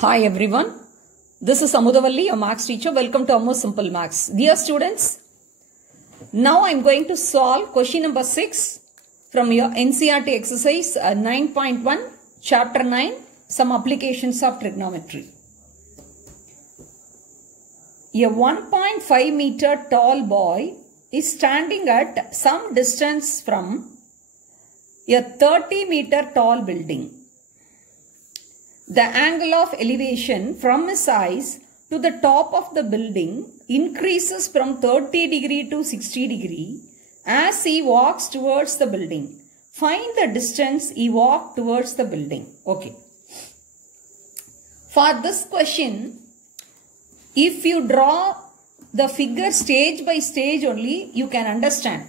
Hi everyone, this is Amudavalli, your Maths teacher. Welcome to Ammo Simple Maths. Dear students, now I am going to solve question number 6 from your NCERT exercise 9.1, chapter 9, some applications of trigonometry. A 1.5 meter tall boy is standing at some distance from a 30 meter tall building. The angle of elevation from his eyes to the top of the building increases from 30 degree to 60 degree as he walks towards the building. Find the distance he walked towards the building. Okay. For this question, if you draw the figure stage by stage only, you can understand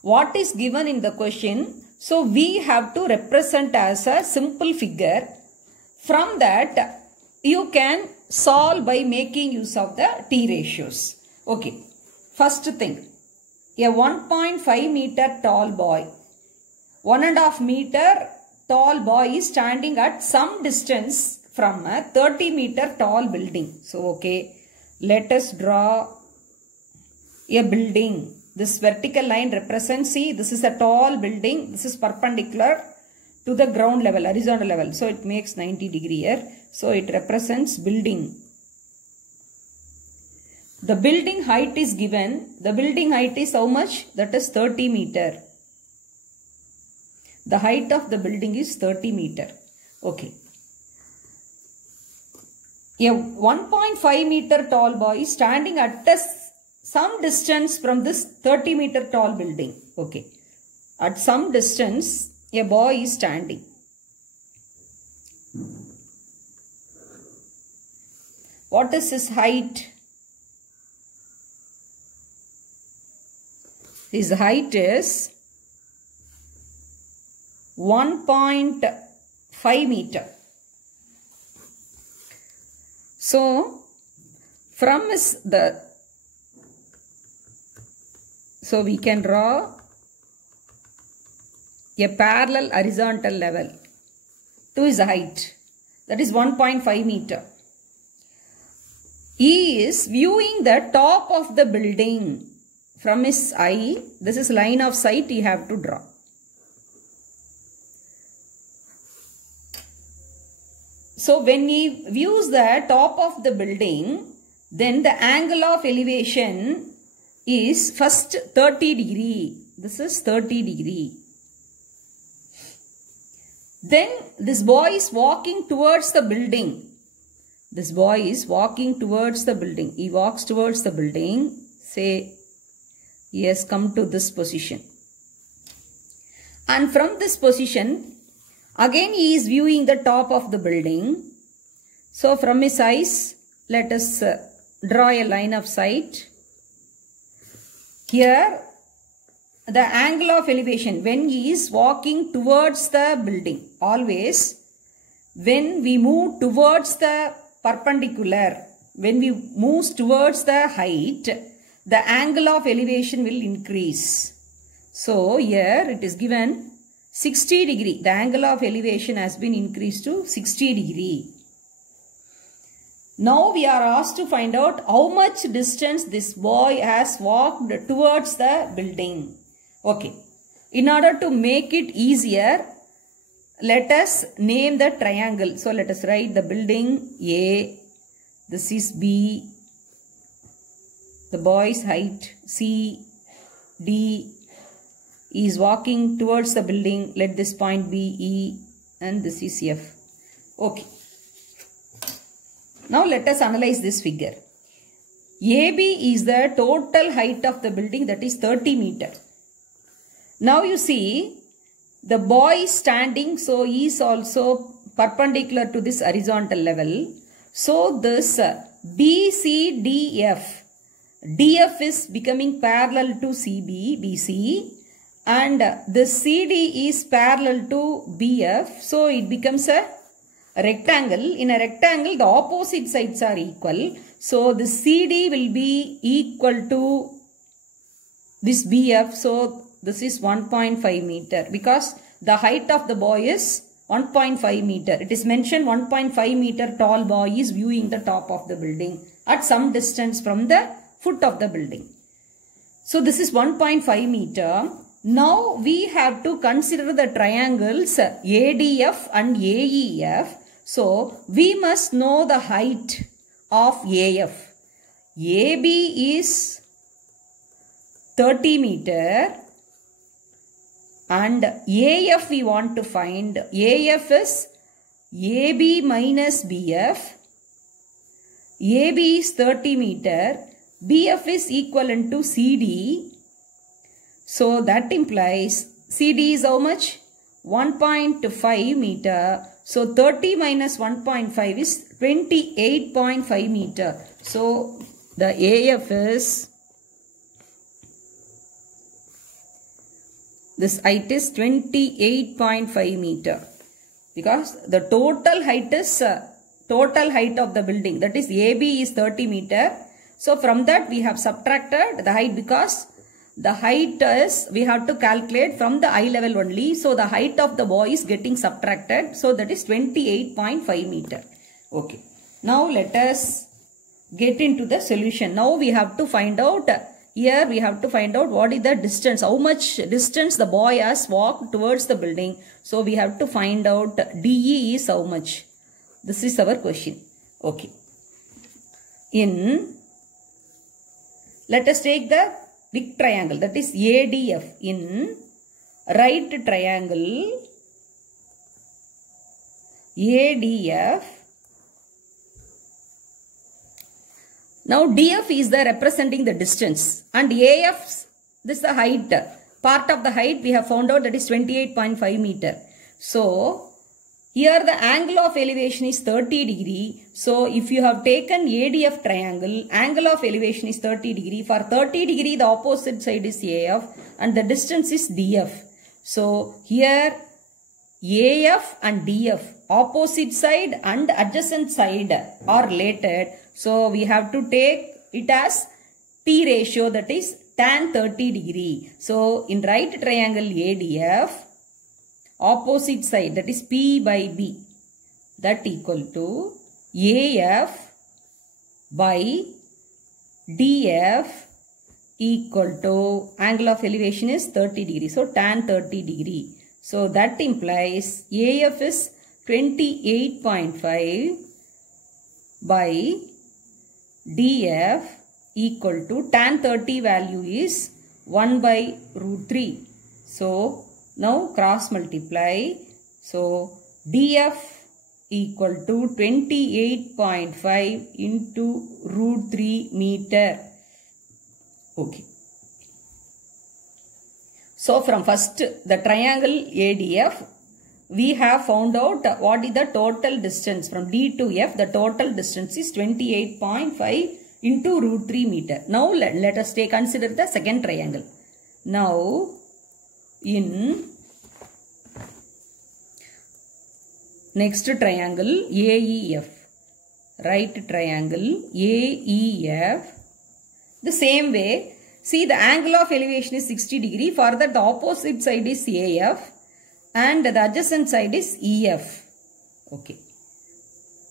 what is given in the question. So, we have to represent as a simple figure. From that, you can solve by making use of the T ratios. Okay. First thing, a 1.5 meter tall boy, 1.5 meter tall boy is standing at some distance from a 30 meter tall building. So, okay, let us draw a building. This vertical line represents, see, this is a tall building. This is perpendicular to the ground level, horizontal level. So, it makes 90 degree here. So, it represents building. The building height is given. The building height is how much? That is 30 meter. The height of the building is 30 meter. Okay. A 1.5 meter tall boy is standing at some distance from this 30 meter tall building. Okay. At some distance, a boy is standing. What is his height? His height is 1.5 meter. So, so we can draw a parallel horizontal level to his height, that is 1.5 meter. He is viewing the top of the building from his eye. This is line of sight you have to draw. So when he views the top of the building, then the angle of elevation is first 30 degree. This is 30 degree. Then this boy is walking towards the building. This boy is walking towards the building. He walks towards the building. Say, he has come to this position. And from this position, again he is viewing the top of the building. So from his eyes, let us draw a line of sight. Here, the angle of elevation when he is walking towards the building, always when we move towards the perpendicular, when we move towards the height, the angle of elevation will increase. So here it is given 60 degree. The angle of elevation has been increased to 60 degree. Now we are asked to find out how much distance this boy has walked towards the building. Okay, in order to make it easier, let us name the triangle. So, let us write the building A, this is B, the boy's height C, D, he is walking towards the building, let this point be E and this is F. Okay. Now, let us analyze this figure. AB is the total height of the building, that is 30 meter. Now you see, the boy is standing, so he is also perpendicular to this horizontal level. So this BCDF, DF is becoming parallel to CB, BC, and this CD is parallel to BF. So it becomes a rectangle. In a rectangle, the opposite sides are equal. So the CD will be equal to this BF. So this is 1.5 meter because the height of the boy is 1.5 meter. It is mentioned 1.5 meter tall boy is viewing the top of the building at some distance from the foot of the building. So this is 1.5 meter. Now we have to consider the triangles ADF and AEF. So we must know the height of AF. AB is 30 meter and AF we want to find. AF is AB minus BF. AB is 30 meter. BF is equivalent to CD. So that implies CD is how much? 1.5 meter. So 30 minus 1.5 is 28.5 meter. So the AF is, this height is 28.5 meter. Because the total height is total height of the building. That is AB is 30 meter. So from that we have subtracted the height, because the height is, we have to calculate from the eye level only. So the height of the boy is getting subtracted. So that is 28.5 meter. Okay. Now let us get into the solution. Now we have to find out, here we have to find out what is the distance, how much distance the boy has walked towards the building. So we have to find out DE is how much. This is our question. Okay. Let us take the big triangle, that is ADF. In right triangle ADF, now DF is the representing the distance and AF, this is the height. Part of the height we have found out, that is 28.5 meter. So here the angle of elevation is 30 degree. So if you have taken ADF triangle, angle of elevation is 30 degree. For 30 degree the opposite side is AF and the distance is DF. So here AF and DF, opposite side and adjacent side are related. So we have to take it as T ratio, that is tan 30 degree. So in right triangle ADF, opposite side, that is P by B, that equal to AF by DF equal to angle of elevation is 30 degree. So tan 30 degree. So that implies AF is 28.5 by DF equal to tan 30 value is 1 by root 3. So now cross multiply. So DF equal to 28.5 into root 3 meter. Okay. So from first the triangle ADF, we have found out what is the total distance from D to F. The total distance is 28.5 into root 3 meter. Now let us consider the second triangle. Now in next triangle AEF, right triangle AEF, the same way, see the angle of elevation is 60 degree. For that the opposite side is AF and the adjacent side is EF. Okay.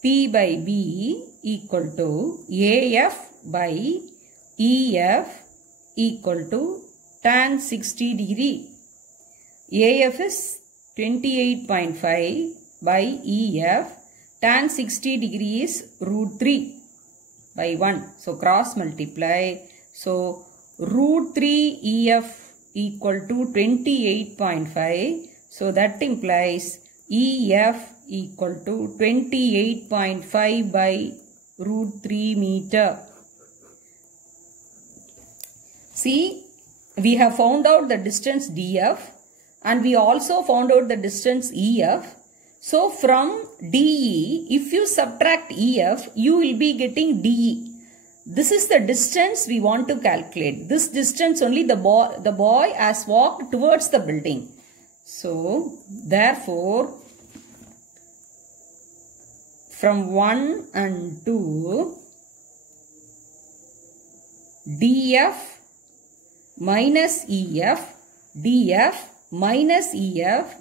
P by B equal to AF by EF equal to tan 60 degree. AF is 28.5 by EF. Tan 60 degree is root 3 by 1. So cross multiply. So root 3 EF equal to 28.5. So that implies EF equal to 28.5 by root 3 meter. See, we have found out the distance DF and we also found out the distance EF. So from DE, if you subtract EF, you will be getting DE. This is the distance we want to calculate. This distance only the boy has walked towards the building. So therefore, from 1 and 2, DF minus EF, DF minus EF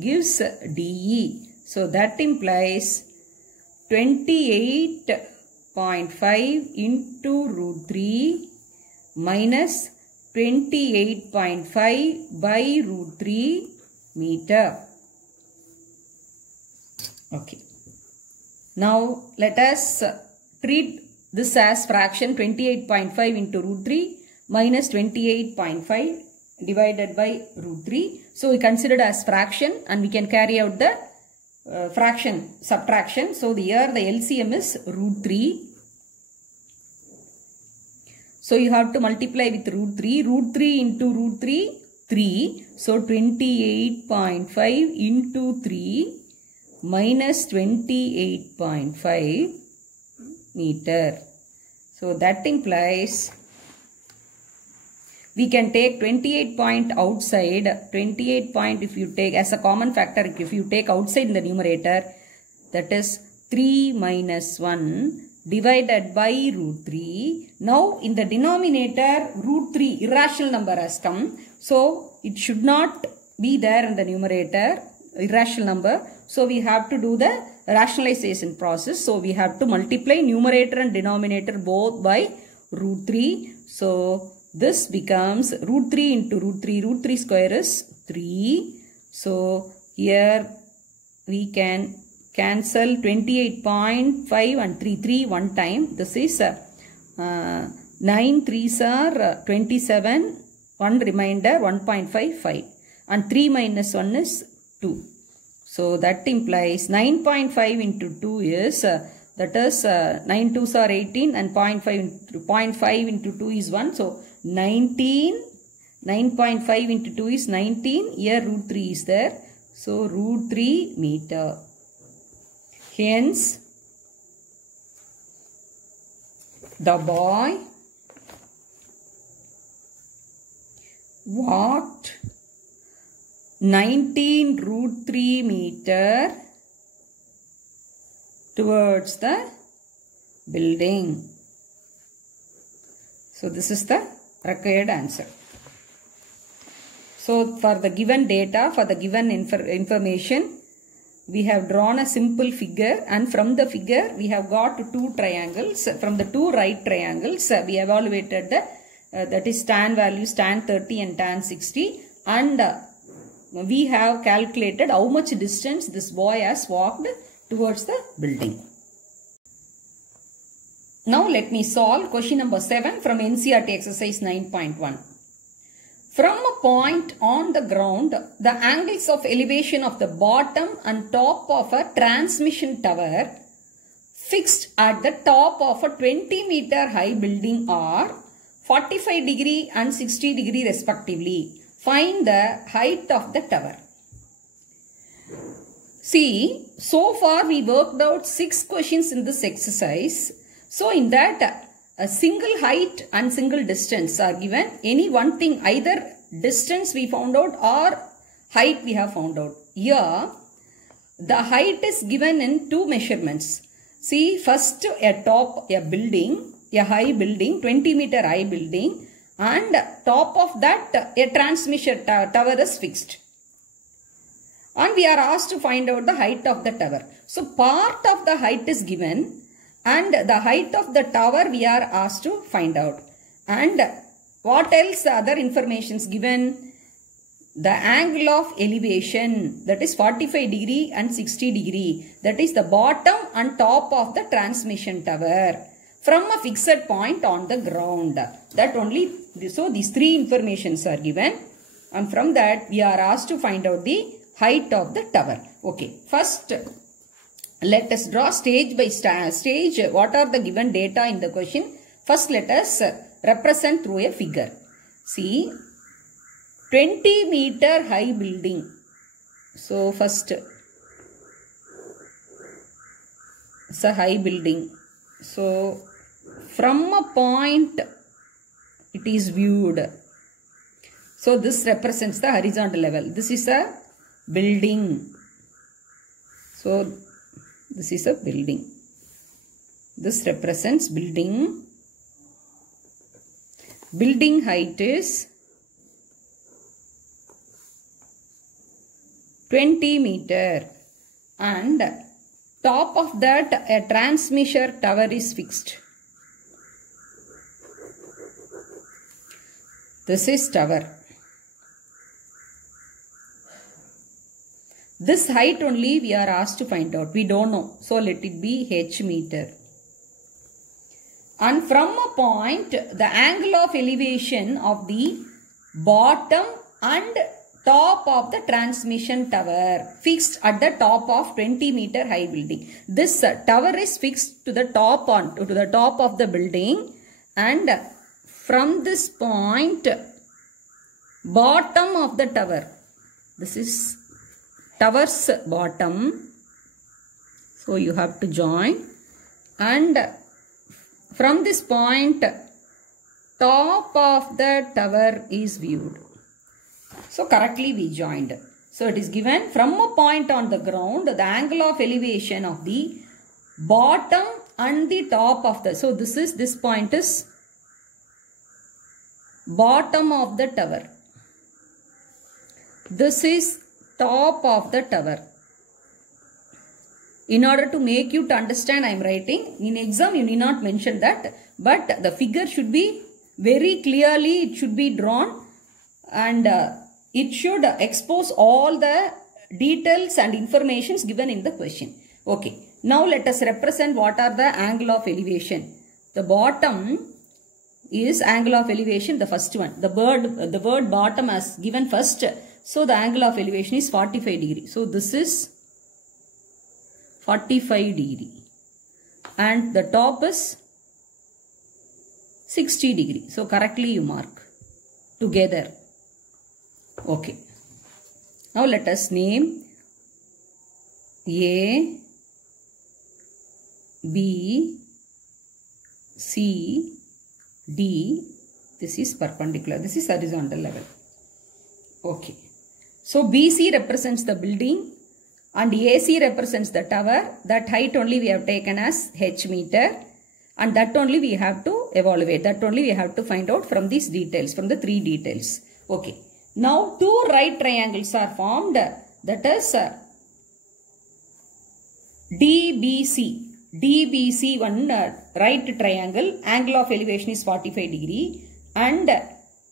gives DE. So that implies 28.5 into root 3 minus 28.5 by root 3 meter. Okay. Now let us treat this as fraction 28.5 into root 3 minus 28.5 divided by root 3. So we consider it as fraction and we can carry out the fraction subtraction. So here the LCM is root 3. So you have to multiply with root 3. Root 3 into root 3, 3. So 28.5 into 3 minus 28.5 meter. So that implies we can take 28 point outside. 28 point if you take as a common factor, if you take outside in the numerator, that is 3 minus 1 divided by root 3. Now in the denominator root 3 irrational number has come. So it should not be there in the numerator, irrational number. So we have to do the rationalization process. So we have to multiply numerator and denominator both by root 3. So this becomes root 3 into root 3. Root 3 square is 3. So here we can cancel 28.5 and 3 one time. This is 9 3s are 27. One remainder 1.55 and 3 minus 1 is 2. So that implies 9.5 into 2 is that is 9 2s are 18 and 0.5 into 2 is 1. So 19. 9.5 into 2 is 19. Here root 3 is there. So root 3 meter. Hence the boy walked 19 root 3 meter towards the building. So this is the required answer. So for the given data, for the given information, we have drawn a simple figure, and from the figure we have got two triangles. From the two right triangles, we evaluated the that is tan values tan 30 and tan 60, and we have calculated how much distance this boy has walked towards the building. Now let me solve question number 7 from NCERT exercise 9.1. From a point on the ground, the angles of elevation of the bottom and top of a transmission tower fixed at the top of a 20-meter high building are 45 degree and 60 degree respectively. Find the height of the tower. See, so far we worked out 6 questions in this exercise. So in that, a single height and single distance are given. Any one thing, either distance we found out or height we have found out. Here, the height is given in 2 measurements. See, first a building, a high building, 20-meter high building, and top of that a transmission tower is fixed. And we are asked to find out the height of the tower. So part of the height is given, and the height of the tower we are asked to find out. And what else, the other information is given? The angle of elevation, that is 45 degree and 60 degree. That is the bottom and top of the transmission tower from a fixed point on the ground. That only, so these 3 informations are given. And from that we are asked to find out the height of the tower. Okay, first let us draw stage by stage. What are the given data in the question? First let us represent through a figure. See, 20-meter high building. So first, it's a high building. So from a point it is viewed. So this represents the horizontal level. This is a building. So this is a building. This represents building. Building height is 20 meter. and top of that a transmitter tower is fixed. This is tower. This height only we are asked to find out. We don't know. So let it be h meter. And from a point, the angle of elevation of the bottom and top of the transmission tower fixed at the top of 20-meter high building. This tower is fixed to the top of the building, and from this point, bottom of the tower. This is tower's bottom. So you have to join, and from this point, top of the tower is viewed. So correctly we joined. So it is given from a point on the ground, the angle of elevation of the bottom and the top of the. So this point is bottom of the tower. This is top of the tower. In order to make you to understand, I am writing. In exam, you need not mention that. But the figure should be very clearly, it should be drawn. And it should expose all the details and informations given in the question. Okay. Now let us represent what are the angle of elevation. The bottom is angle of elevation, the first one. The word bottom as given first. So the angle of elevation is 45 degree. So this is 45 degree. And the top is 60 degree. So correctly you mark together. Okay. Now let us name A, B, C, D. This is perpendicular. This is horizontal level. Okay. So BC represents the building and AC represents the tower. That height only we have taken as h meter, and that only we have to evaluate. That only we have to find out from these details, from the three details. Okay. Now two right triangles are formed. That is DBC. DBC one right triangle. Angle of elevation is 45 degree. And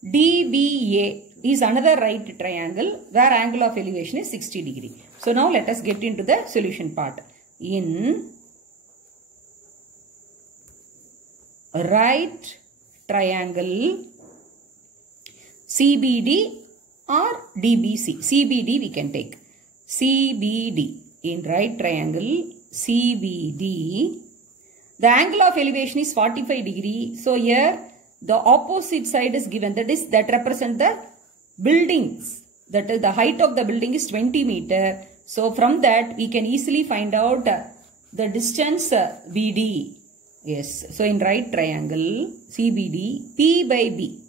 DBA is another right triangle where angle of elevation is 60 degree. So now let us get into the solution part. In right triangle CBD or DBC. CBD we can take. CBD. In right triangle CBD, the angle of elevation is 45 degree. So here the opposite side is given. That represent the buildings. That is the height of the building is 20 meter. So from that we can easily find out the distance BD. Yes. So in right triangle CBD, P by B.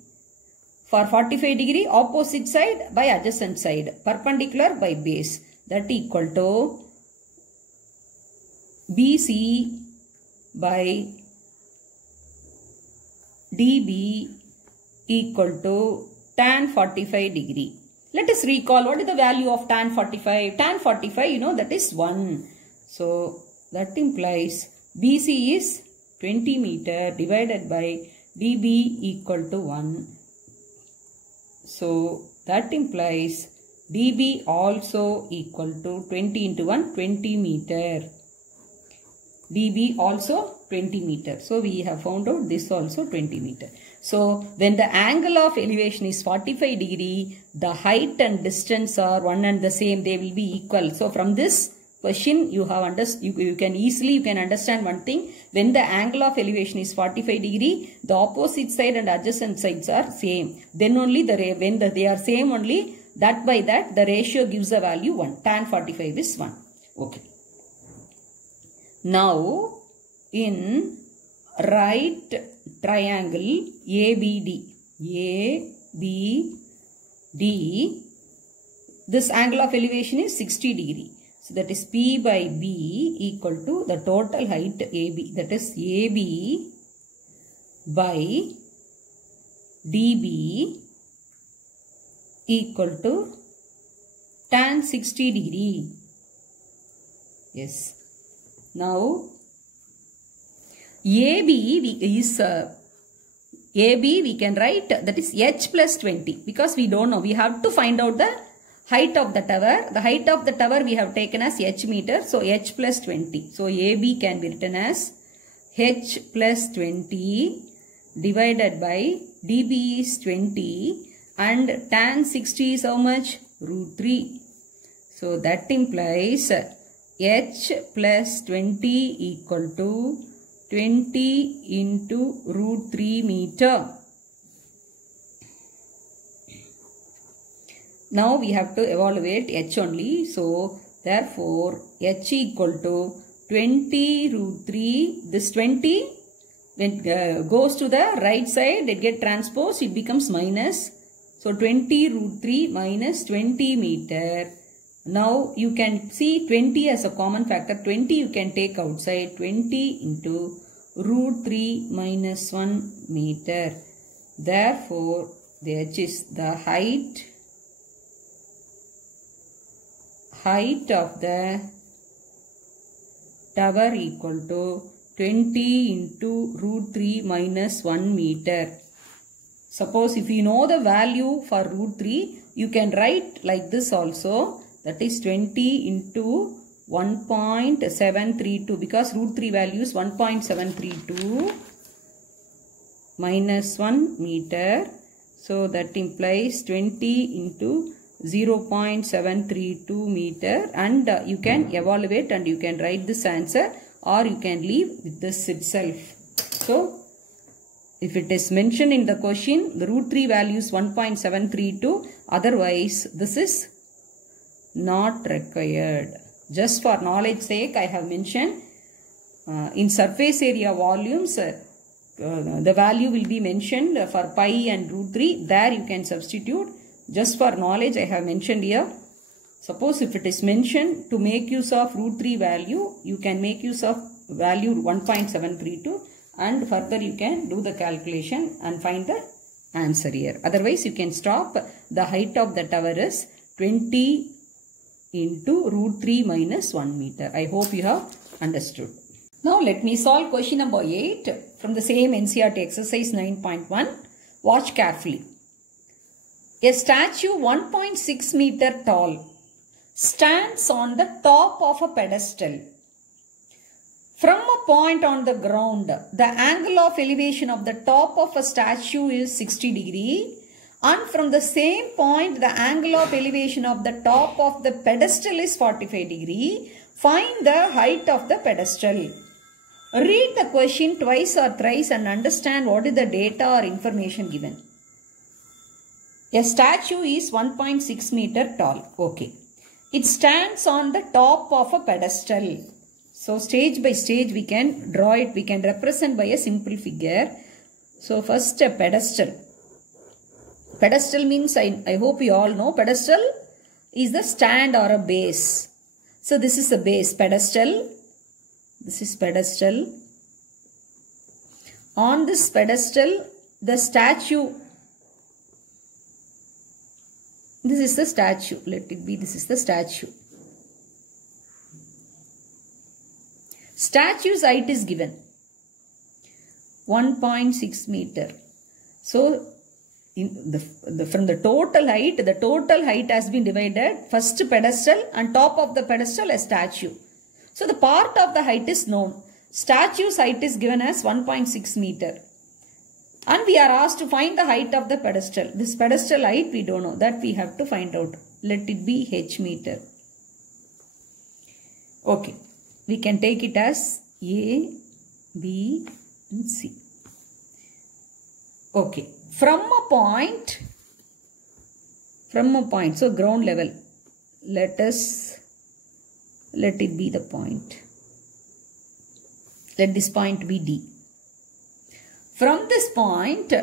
For 45 degree, opposite side by adjacent side, perpendicular by base, that equal to BC by DB equal to tan 45 degree. Let us recall what is the value of tan 45. Tan 45, you know, that is 1. So that implies BC is 20 meter divided by DB equal to 1. So that implies DB also equal to 20 into 1, 20 meter. DB also 20 meter. So we have found out this also 20 meter. So when the angle of elevation is 45 degree, the height and distance are one and the same. They will be equal. So from this question you have you can understand one thing. When the angle of elevation is 45 degree, the opposite side and adjacent sides are same. Then only when they are same only, that by that the ratio gives a value 1. Tan 45 is 1. Okay. Now in right triangle ABD, this angle of elevation is 60 degree. So that is P by B equal to the total height AB. That is AB by DB equal to tan 60 degree. Yes. Now, AB is AB we can write that is h plus 20 because we don't know. We have to find out the height of the tower. The height of the tower we have taken as h meter. So h plus 20. So AB can be written as h plus 20 divided by dB is 20 and tan 60 is how much? Root 3. So that implies h plus 20 equal to 20 into root 3 meter. Now we have to evaluate h only. So therefore h equal to 20 root 3. This 20 when goes to the right side, it get transposed, it becomes minus. So 20 root 3 minus 20 meter. Now you can see 20 as a common factor. 20 you can take outside. 20 into root 3 minus 1 meter. Therefore, the h is the height of the tower equal to 20 into root 3 minus 1 meter. Suppose if you know the value for root 3, you can write like this also. That is 20 into 1.732 because root 3 value is 1.732 minus 1 meter. So that implies 20 into 0.732 meter and you can evaluate and you can write this answer or you can leave with this itself. So if it is mentioned in the question, the root 3 value is 1.732. Otherwise, this is not required. Just for knowledge sake, I have mentioned in surface area volumes, the value will be mentioned for pi and root 3. There you can substitute. Just for knowledge, I have mentioned here. Suppose if it is mentioned to make use of root 3 value, you can make use of value 1.732 and further you can do the calculation and find the answer here. Otherwise, you can stop. The height of the tower is 20 into root 3 minus 1 meter. I hope you have understood. Now let me solve question number 8 from the same NCERT exercise 9.1. Watch carefully. A statue 1.6 meter tall stands on the top of a pedestal. From a point on the ground, the angle of elevation of the top of a statue is 60 degree. And from the same point, the angle of elevation of the top of the pedestal is 45 degree. Find the height of the pedestal. Read the question twice or thrice and understand what is the data or information given. A statue is 1.6 meter tall. Okay. It stands on the top of a pedestal. So stage by stage we can draw it. We can represent by a simple figure. So first a pedestal. Pedestal means, I hope you all know, pedestal is the stand or a base. So this is the base, pedestal. This is pedestal. On this pedestal, the statue, this is the statue. Let it be, this is the statue. Statue's height is given 1.6 meter. So from the total height has been divided. First pedestal and top of the pedestal a statue. So the part of the height is known. Statue's height is given as 1.6 meter. And we are asked to find the height of the pedestal. This pedestal height we don't know. That we have to find out. Let it be h meter. Okay. We can take it as A, B and C. Okay. From a point, so ground level, let it be the point. Let this point be D. From this point,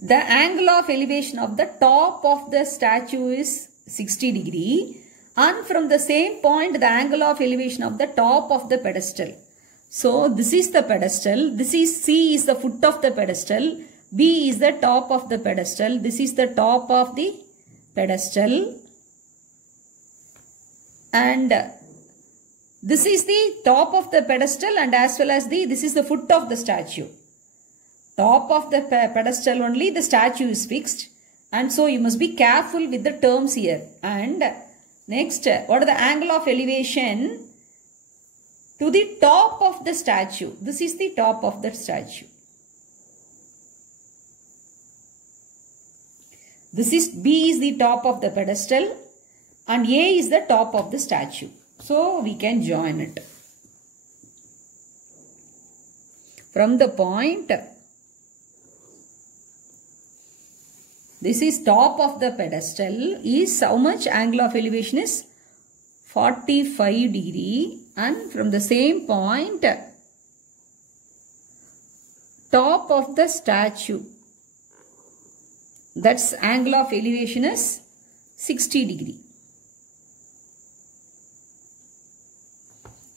the angle of elevation of the top of the statue is 60 degree. And from the same point, the angle of elevation of the top of the pedestal. So this is the pedestal. This is C is the foot of the pedestal. B is the top of the pedestal. This is the top of the pedestal. And This is the top of the pedestal and as well as this is the foot of the statue. Top of the pedestal only the statue is fixed, and so you must be careful with the terms here. And next, what is the angle of elevation to the top of the statue? This is the top of the statue. This is B is the top of the pedestal and A is the top of the statue. So we can join it. From the point, this is top of the pedestal, is how much angle of elevation is 45 degree, and from the same point, top of the statue, that's angle of elevation is 60 degree.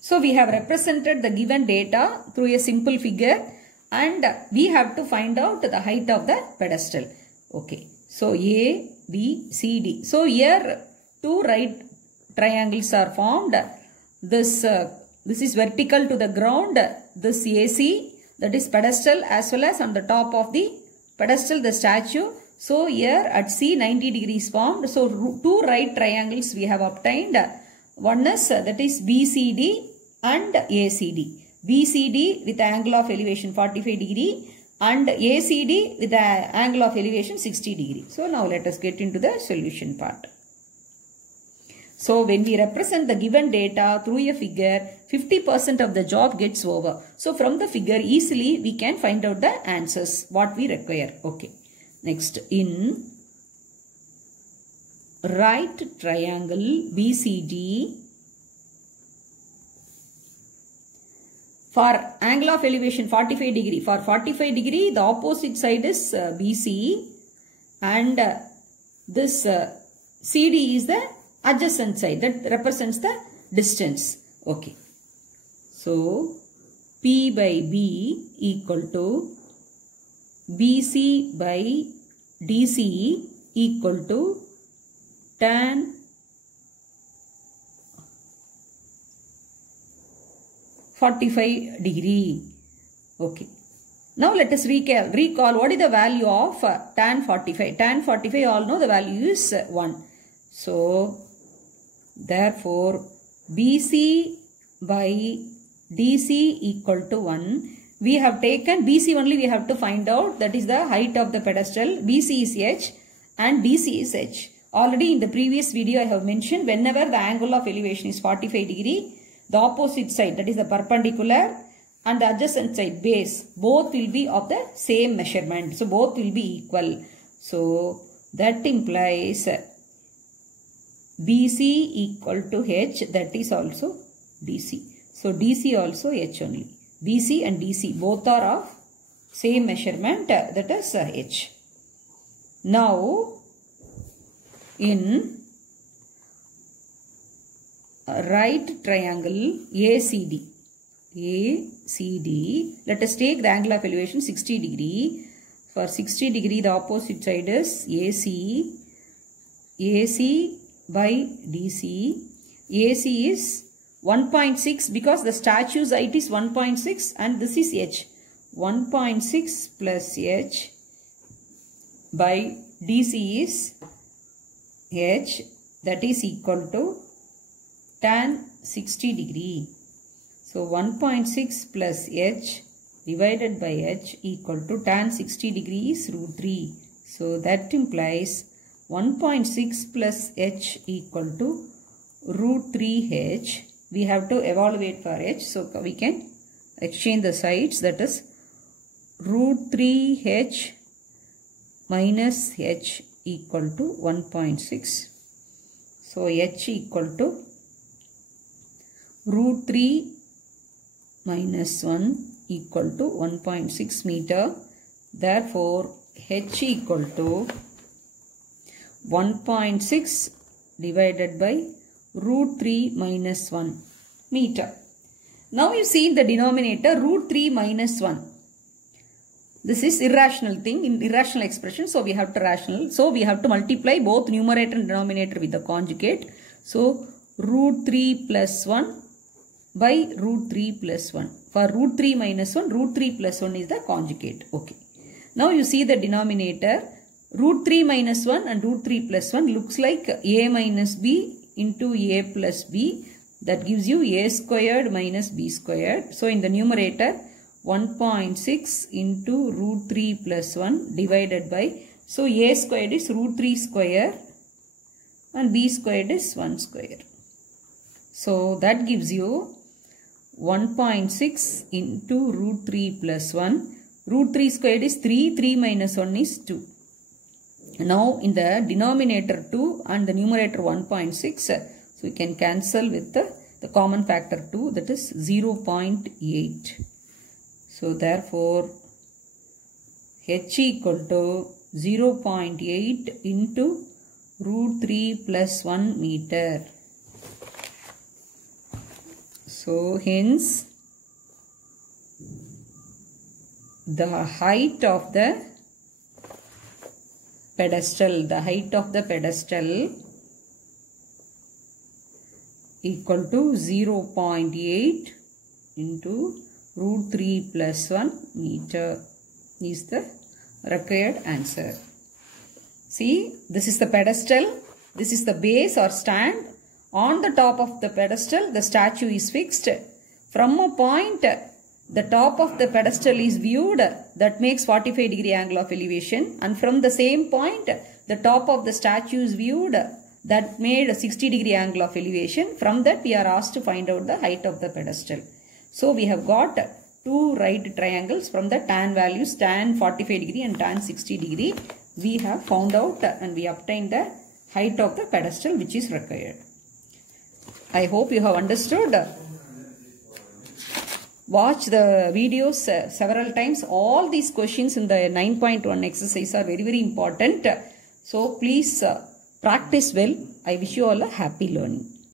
So we have represented the given data through a simple figure and we have to find out the height of the pedestal. Okay. So A, B, C, D. So here two right triangles are formed. This is vertical to the ground. This AC, that is pedestal, as well as on the top of the pedestal the statue. So here at C 90 degrees formed. So two right triangles we have obtained. One is that is BCD and ACD. BCD with the angle of elevation 45 degree and ACD with the angle of elevation 60 degree. So now let us get into the solution part. So when we represent the given data through a figure, 50% of the job gets over. So from the figure easily we can find out the answers what we require. Okay. Next, in right triangle BCD, for angle of elevation 45 degree, for 45 degree the opposite side is BC and this CD is the adjacent side that represents the distance. Okay. So P by B equal to BC by DC equal to tan 45 degree. Okay. Now let us recall what is the value of tan 45. Tan 45 all know the value is 1. So therefore BC by DC equal to 1. We have taken BC only, we have to find out, that is the height of the pedestal. BC is H and DC is H. Already in the previous video I have mentioned, whenever the angle of elevation is 45 degree, the opposite side, that is the perpendicular, and the adjacent side, base, both will be of the same measurement. So both will be equal. So that implies BC equal to H, that is also DC. So DC also H only. BC and DC both are of same measurement, that is H. Now in right triangle ACD, let us take the angle of elevation 60 degree. For 60 degree the opposite side is AC. AC by DC. AC is 1.6 because the statue's height is 1.6 and this is H. 1.6 plus H by DC is H, that is equal to tan 60 degree. So 1.6 plus H divided by H equal to tan 60 degree is √3. So that implies 1.6 plus H equal to √3H. We have to evaluate for H, so we can exchange the sides, that is √3H minus H equal to 1.6. So H equal to √3 minus 1 equal to 1.6 meter. Therefore H equal to 1.6 divided by √3 minus 1 meter. Now you see in the denominator √3 minus 1. This is irrational thing, in irrational expression, so we have to rational. So we have to multiply both numerator and denominator with the conjugate. So √3 plus 1 by root 3 plus 1. For root 3 minus 1, root 3 plus 1 is the conjugate. Okay. Now you see the denominator. Root 3 minus 1 and root 3 plus 1 looks like a minus b into a plus b. That gives you a squared minus b squared. So in the numerator, 1.6 into root 3 plus 1 divided by, so a squared is root 3 square and b squared is 1 square. So that gives you 1.6 into root 3 plus 1. Root 3 squared is 3, 3 minus 1 is 2. Now in the denominator 2 and the numerator 1.6, so we can cancel with the common factor 2, that is 0.8. So therefore h equal to 0.8 into root 3 plus 1 meter. So hence the height of the pedestal, equal to 0.8 into root 3 plus 1 meter is the required answer. See, this is the pedestal, this is the base or stand. On the top of the pedestal, the statue is fixed. From a point, the top of the pedestal is viewed, that makes 45-degree angle of elevation. And from the same point, the top of the statue is viewed, that made a 60-degree angle of elevation. From that, we are asked to find out the height of the pedestal. So we have got two right triangles from the tan values, tan 45 degree and tan 60 degree. We have found out and we obtained the height of the pedestal which is required. I hope you have understood. Watch the videos several times. All these questions in the 9.1 exercise are very, very important. So please practice well. I wish you all a happy learning.